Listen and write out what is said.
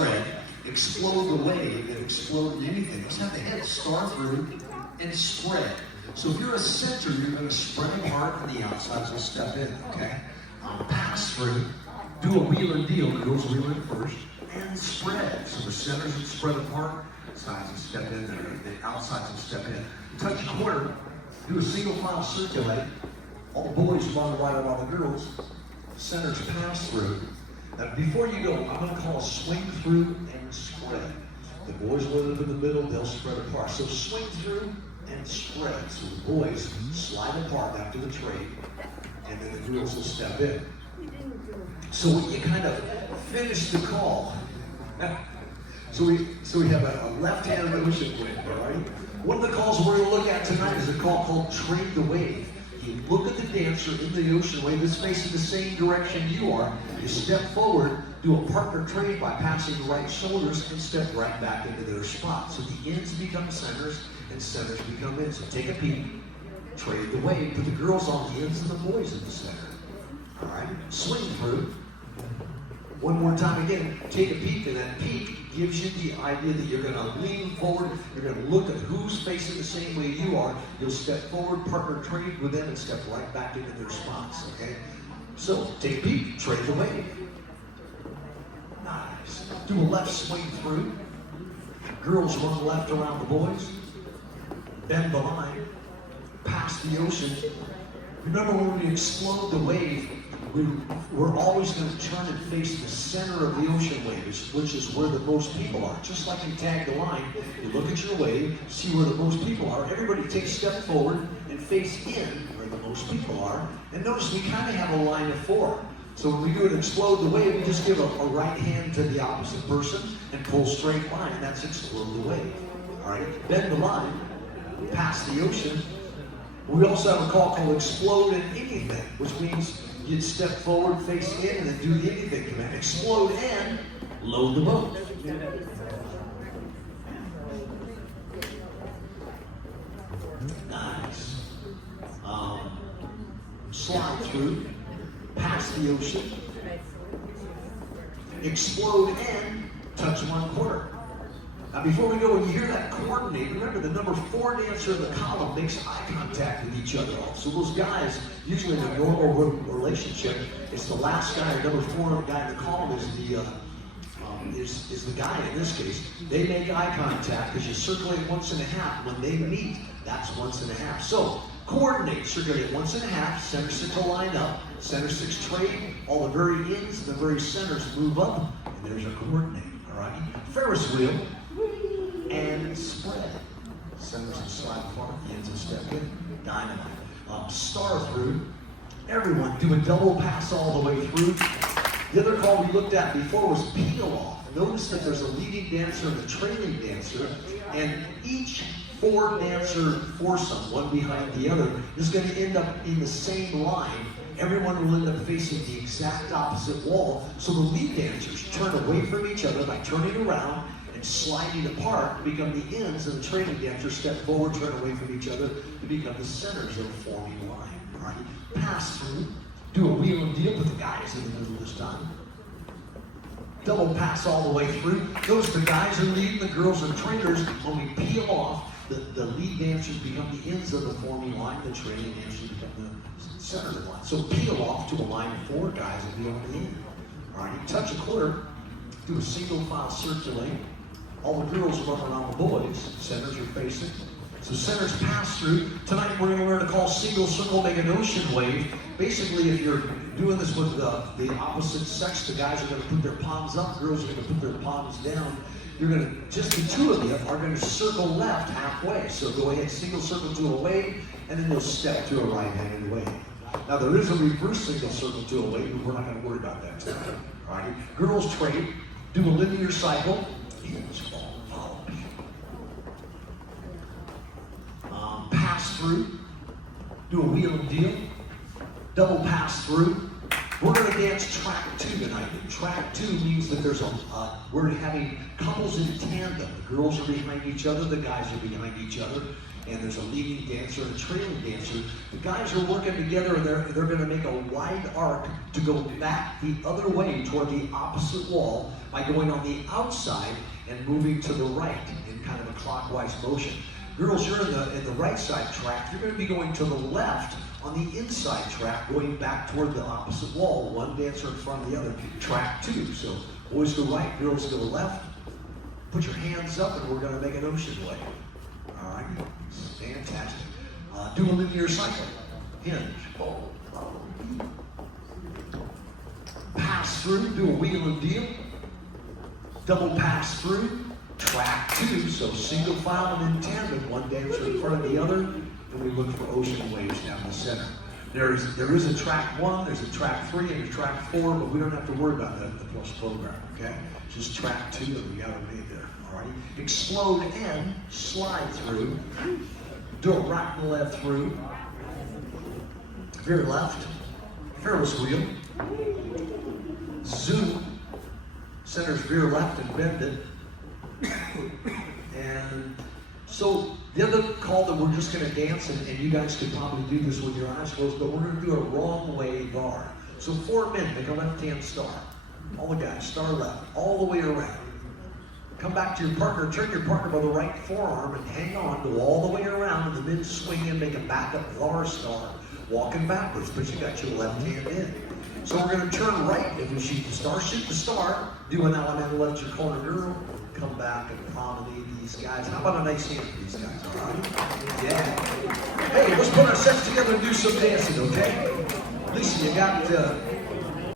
spread, explode the wave, and explode anything. Let's have the head star through and spread. So if you're a center, you're going to spread apart on the outsides and step in, okay? Pass through, do a wheel and deal. The girls wheel in first, and spread. So the centers would spread apart, sides and step in there, the outsides and step in. Touch a quarter, do a single file circulate. All the boys along the right and all the girls. Centers pass through. Now before you go, I'm going to call a swing through and spread. The boys will live in the middle, they'll spread apart. So swing through and spread. So the boys slide apart after the trade, and then the girls will step in. So you kind of finish the call. So we have a left-hand ocean wave, all right? One of the calls we're going to look at tonight is a call called Trade the Wave. You look at the dancer in the ocean wave that's facing the same direction you are. You step forward, do a partner trade by passing the right shoulders, and step right back into their spot. So the ends become centers, and centers become ends. So take a peek, trade the wave, put the girls on the ends and the boys in the center. All right, swing through. One more time again, take a peek, and that peek gives you the idea that you're going to lean forward, you're going to look at who's facing the same way you are, you'll step forward, partner trade with them, and step right back into their spots, okay? So, take a peek, trade the wave. Nice. Do a left swing through. Girls run left around the boys. Bend the line. Pass the ocean. Remember when we explode the wave, we're always going to turn and face the center of the ocean wave, which is where the most people are. Just like you tag the line, you look at your wave, see where the most people are. Everybody take a step forward and face in where the most people are. And notice we kind of have a line of four. So when we do an explode the wave, we just give a right hand to the opposite person and pull straight line. And that's explode the wave. All right, bend the line, pass the ocean. We also have a call called explode in anything, which means you'd step forward, face in, and then do the anything command. Explode and load the boat. Nice. Slide through, pass the ocean, explode and touch one quarter. Now before we go, when you hear that coordinate, remember the number 4 dancer in the column makes eye contact with each other. So those guys, usually in a normal relationship, it's the last guy, or number 4 guy in the column is the guy in this case. They make eye contact because you circulate once and a half. When they meet, that's once and a half. So coordinate, circulate once and a half, center 6 will line up, center 6 trade, all the very ends and the very centers move up, and there's a coordinate, all right? Ferris wheel. And spread. Centers and slide apart, the ends and step in. Dynamite. Star through. Everyone do a double pass all the way through. The other call we looked at before was peel off. Notice that there's a leading dancer and a trailing dancer, and each 4-dancer foursome, one behind the other, is going to end up in the same line. Everyone will end up facing the exact opposite wall. So the lead dancers turn away from each other by turning around and sliding apart to become the ends, and the trailing dancers step forward, turn away from each other to become the centers of a forming line. All right? Pass through, do a wheel and deal with the guys in the middle this time. Double pass all the way through. Notice the guys are leading, the girls are trainers. When we peel off, the lead dancers become the ends of the forming line, the trailing dancers become the center of the line. So peel off to a line of 4 guys and be on the end. All right, you touch a quarter, do a single file circulate. All the girls run around the boys. Centers are facing. So centers pass through. Tonight we're going to learn to call single circle, make an ocean wave. Basically, if you're doing this with the opposite sex, the guys are going to put their palms up, girls are going to put their palms down. You're going to, just the 2 of you are going to circle left halfway. So go ahead, single circle to a wave, and then you'll step to a right-handed wave. Now there is a reverse single circle to a wave, but we're not going to worry about that tonight. All right? Girls trade, do a linear cycle. Pass through, do a wheel and deal, double pass through. We're going to dance track 2 tonight. And track 2 means that we're having couples in tandem. The girls are behind each other, the guys are behind each other, and there's a leading dancer and a trailing dancer. The guys are working together, and they're going to make a wide arc to go back the other way toward the opposite wall by going on the outside and moving to the right in kind of a clockwise motion. Girls, you're in the right side track. You're going to be going to the left on the inside track, going back toward the opposite wall. One dancer in front of the other. Track 2. So boys go right, girls go left. Put your hands up, and we're going to make an ocean wave. All right, fantastic. Do a linear cycle. Hinge, fold, pass through, do a wheel and deal. Double pass through. Track 2, so single file and in tandem, one dancer in front of the other, and we look for ocean waves down the center. There is a track 1, there's a track 3, and a track 4, but we don't have to worry about that in the plus program, okay? Just track 2 that we got it made there, all right? Explode and slide through. Do a right and left through. Veer left. Fearless wheel. Zoom. Center's veer left and bend it. And so the other call that we're just going to dance, and you guys could probably do this with your eyes closed, but we're going to do a wrong way bar. So 4 men, make a left-hand star. All the guys, star left, all the way around. Come back to your partner, turn your partner by the right forearm and hang on, go all the way around, and the men swing in, make a backup bar star, walking backwards, but you got your left hand in. So we're going to turn right if we shoot the star, do an element, let your corner girl, come back and promenade these guys. How about a nice hand for these guys, all right? Yeah. Hey, let's put our sets together and do some dancing, okay? Lisa, you got